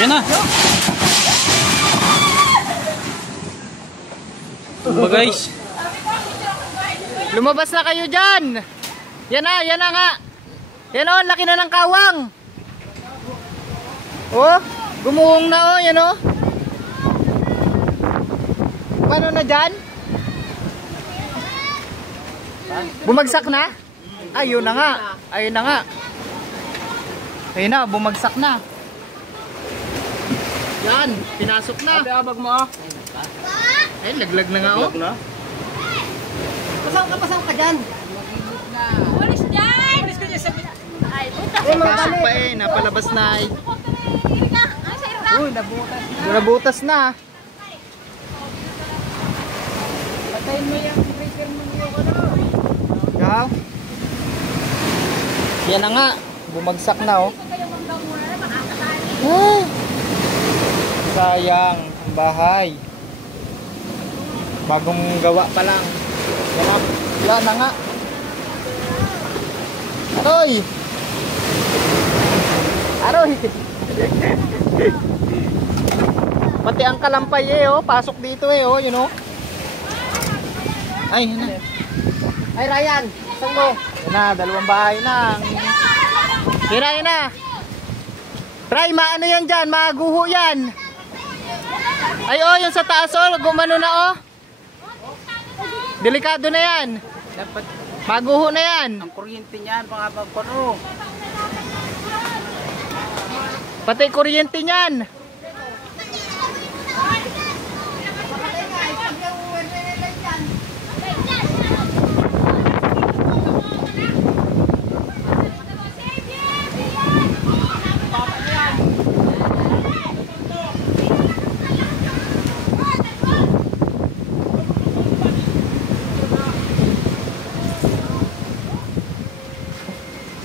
Yan na. Guys. Lumabas na kayo dyan. Yan na nga. Yan o, laki na ng kawang. Oh, gumuhong na o, yan o. Paano na dyan? Bumagsak na? Ayun na nga. Ayun na nga. Ayun na, bumagsak na. Yan, pinasok na. Ate, abag mo. Ay, laglag na nga o. Pasang ka dyan. Walis dyan! Walis ka dyan sa... Ay, butas. Pasok pa eh, napalabas na eh. Uy, nabutas na. Nabutas na. Patayin mo yung breaker mo yung ano. Ikaw? Yan na nga, bumagsak na oh. Ah, sayang ang bahay. Bagong gawa pa lang. Yan na nga. Aroy! Aroy! Pati ang kalampay eh oh, pasok dito eh oh, you know. Ay, yan na. Ay, Ryan, saan mo? Yan na, dalawang bahay na. Yan na. Try, maano yan dyan, maguho yan. Ay oh, yung sa taas oh, gumano na oh. Delikado na yan. Dapat Maguho na yan. ang kuryente niyan, mga bagpano. Pati kuryente niyan.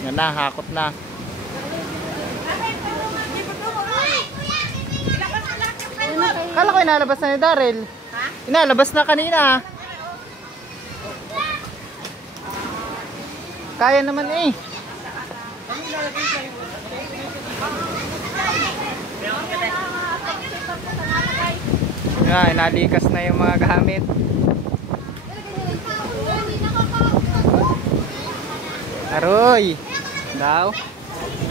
Yan na, hakot na. Kala ko inalabas na ni Daryl. Ha? Inalabas na kanina. Kaya naman eh. Yan, inalikas na yung mga gamit. Aroy! Daw.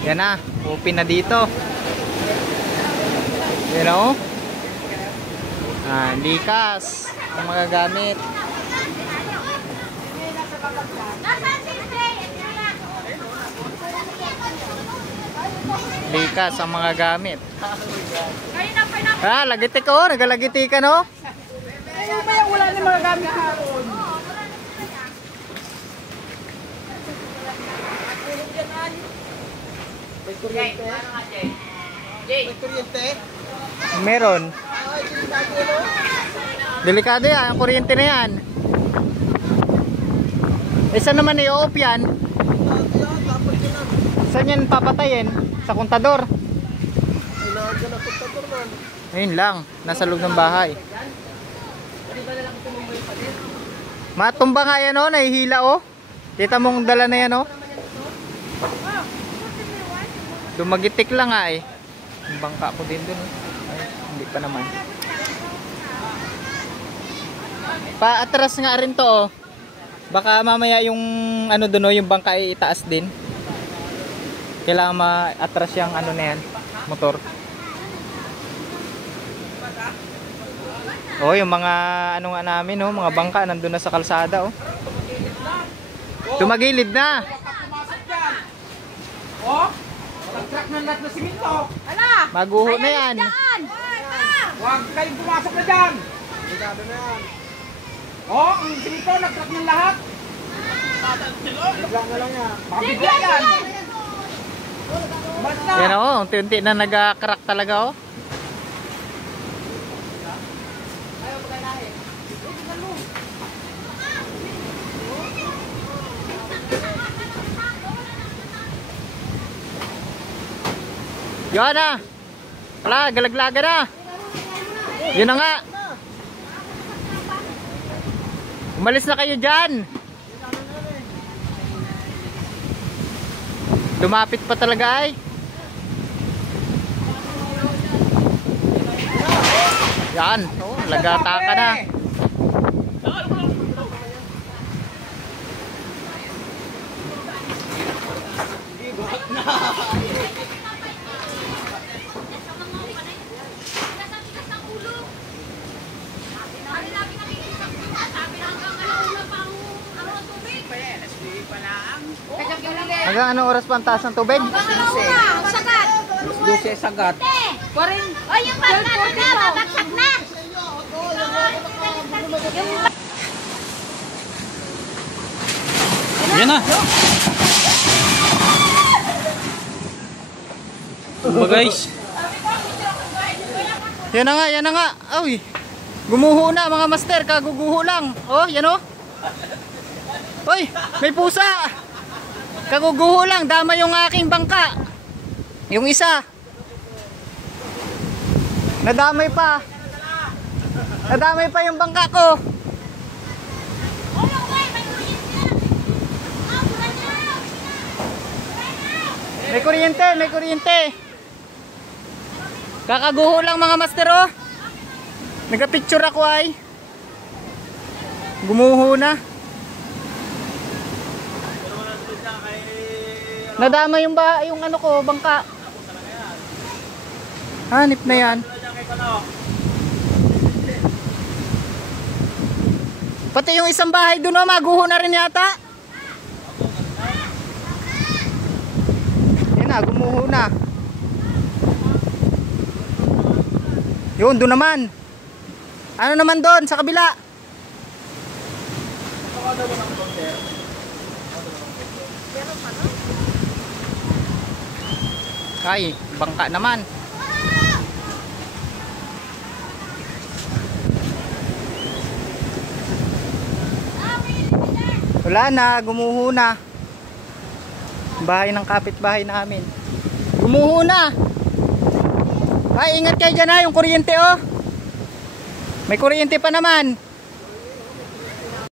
Yan na, open na dito. You know? Likas ang mga gamit. Likas ang mga gamit. Lagitik oh, nagalagiti ka no? Wala na mga gamit haron. May kuryente? May kuryente? Meron. Delikado yan, ang kuryente na yan. Saan naman i-off yan? Saan yan papatayin? Sa kontador? Ayun lang, nasa loob ng bahay. Matumba nga yan o, nahihila o. Kita mong dala na yan o. Dumagitik lang nga eh. Yung bangka ko din dun. Ay, hindi pa naman. Paatras nga rin to oh. Baka mamaya yung ano dun oh, yung bangka ay itaas din. Kailangan ma-atras yung ano na yan, motor. Oh, yung mga ano nga namin oh, mga bangka nandun na sa kalsada oh. Tumagilid na. Oh? Nag-track ng lahat na simento. Ala! Maguho na yan. Huwag kayong pumasok na dyan. Ligado na yan. Oh, ang simento, nag-track ng lahat. Biglang na lang yan. Baka bigla yan. Basta. Yan oh, unti-unti na nag-crack talaga oh. Yan na. Wala, galaglaga na. Yun na nga. Umalis na kayo dyan. Lumapit pa talaga ay. Yan, oh, lagata ka na. Hanggang anong oras pa ang taas ng tubig? Sagat. 12 sagat. O yung bangka na, babagsak na. Yan na. Ba guys? Yan na nga, yan na nga. Ay, gumuho na mga master, kaguguho lang. Oh, yan oh. Hoy, may pusa. Kaguguho lang, dama yung aking bangka. Yung isa. Nadamay pa. Nadamay pa yung bangka ko. May kuryente, may kuryente. Kakaguho lang mga master oh. Nagka-picture ako ay. Gumuho na. Nadama yung ano ko, bangka. Hanip na yan. Pati yung isang bahay doon oh, maguho na rin yata. Yan na, gumuho na. Yun, doon naman. Ano naman doon, sa kabila? Ay, bangka naman. Wala na, gumuho na. Bahay ng kapitbahay namin. Gumuho na. Ay, ingat kayo dyan ha, yung kuryente oh. May kuryente pa naman.